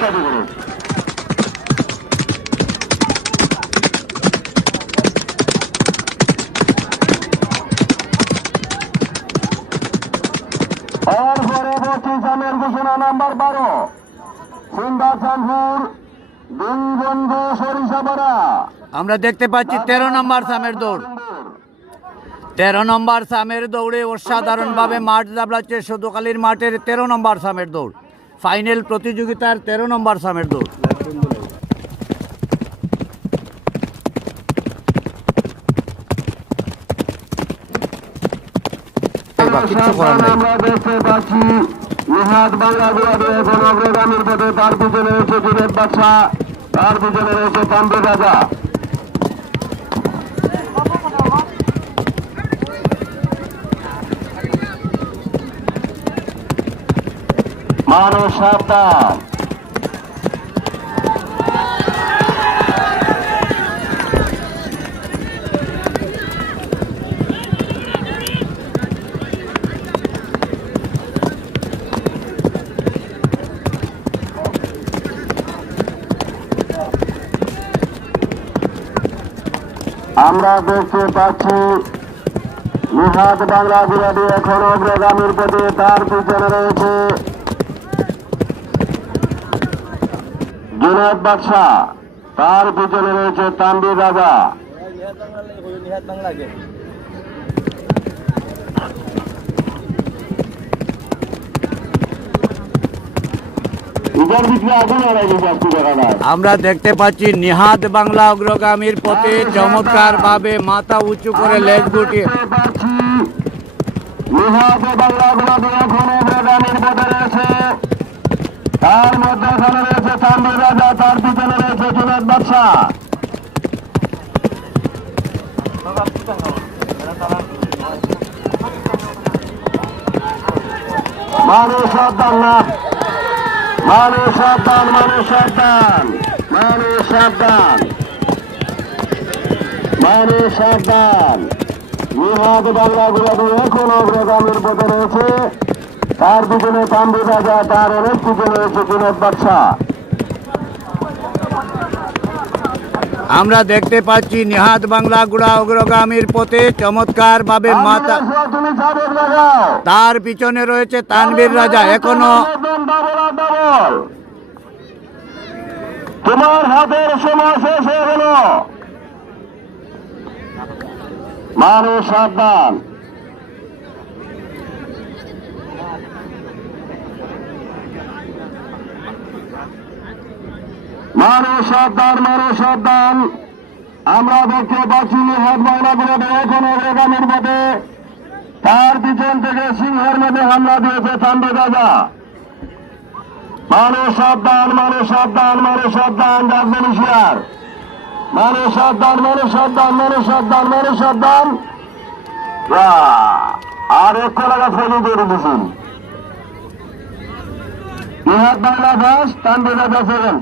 তৈরি করুন। এরপরে 25 রানের ঘোষণা নাম্বার 12 সিন্দাচানপুর দিনবন্ধু সরিষাপাড়া। আমরা দেখতে পাচ্ছি 13 নম্বর সামের দৌড়। 13 নম্বর সামের দৌড়ে অসাধারণভাবে মাঠ দাবলাচ্ছে সদুকালীর মাঠের 13 নম্বর সামের দৌড়। ফাইনাল প্রতিযোগিতার 13 নম্বর সামের দৌড়। আমরা দেখতে পাচ্ছি নিহাদ বাংলা বিভাগে এখন অগ্রগামীর পথে, তার পিছনে রয়েছে জুনেদ বাদশা, তার পিছনে রয়েছে তানভীর রাজা। মানুষ সাবধান। আমরা দেখতে পাচ্ছি নিহাদ বাংলা বিরাটি এখন অগ্রগামীর পথে, তার পিছনে রয়েছে জুনেদ বাদশা, তার পিছনে রয়েছে তানভীর রাজা। আমরা দেখতে পাচ্ছি নিহাদ বাংলা অগ্রগামীর পথে চমৎকার ভাবে মাথা উঁচু করে লেজ গুটিয়ে নিহাদ বাংলা অগ্রগামী এখন অগ্রগামীর পথে রয়েছে, তার মধ্যে এখানে রয়েছে তানভীর রাজা, তার পিছনে রয়েছে জুনেদ বাদশা। মানুষ সাবধান না, মানুষ সাবধান, মানুষ সাবধান, মানুষ সাবধান, মানুষ সাবধান। নিহাদ বাংলা বিরাটি এখন অগ্রগামীর পথে রয়েছে, তার পিছনে তানভীর রাজা, তার অনেক পিছনে রয়েছে জুনেদ বাদশা। আমরা দেখতে পাচ্ছি নিহাদ বাংলা গুড়া অগ্রগামীর পথে চমৎকার ভাবে মাথা, তার পিছনে রয়েছে তানভীর রাজা। এখনো তোমার হাতের সময় শেষ হয়ে গেল, মানুষ সাবধান। মানুষ সাবধান, মানুষ সাবধান। আমরা দেখতে পাচ্ছি নিহাদ বাংলা বিরাটি এখন অগ্রগামীর পথে, তার পিছন থেকে সিংহের মধ্যে হামলা দিয়েছে তানভীর রাজা। মানুষ সাবধান, মানুষ সাবধান, মানুষ সাবধান, ডাকবেন হুঁশিয়ার। মানুষ সাবধান, মানুষ সাবধান, মানুষ সাবধান, মানুষ সাবধান। আর এক কলাগা ফেলে দিয়ে দিয়েছেন। নিহাদ বাংলা ফার্স্ট, তানভীর রাজা সেকেন্ড।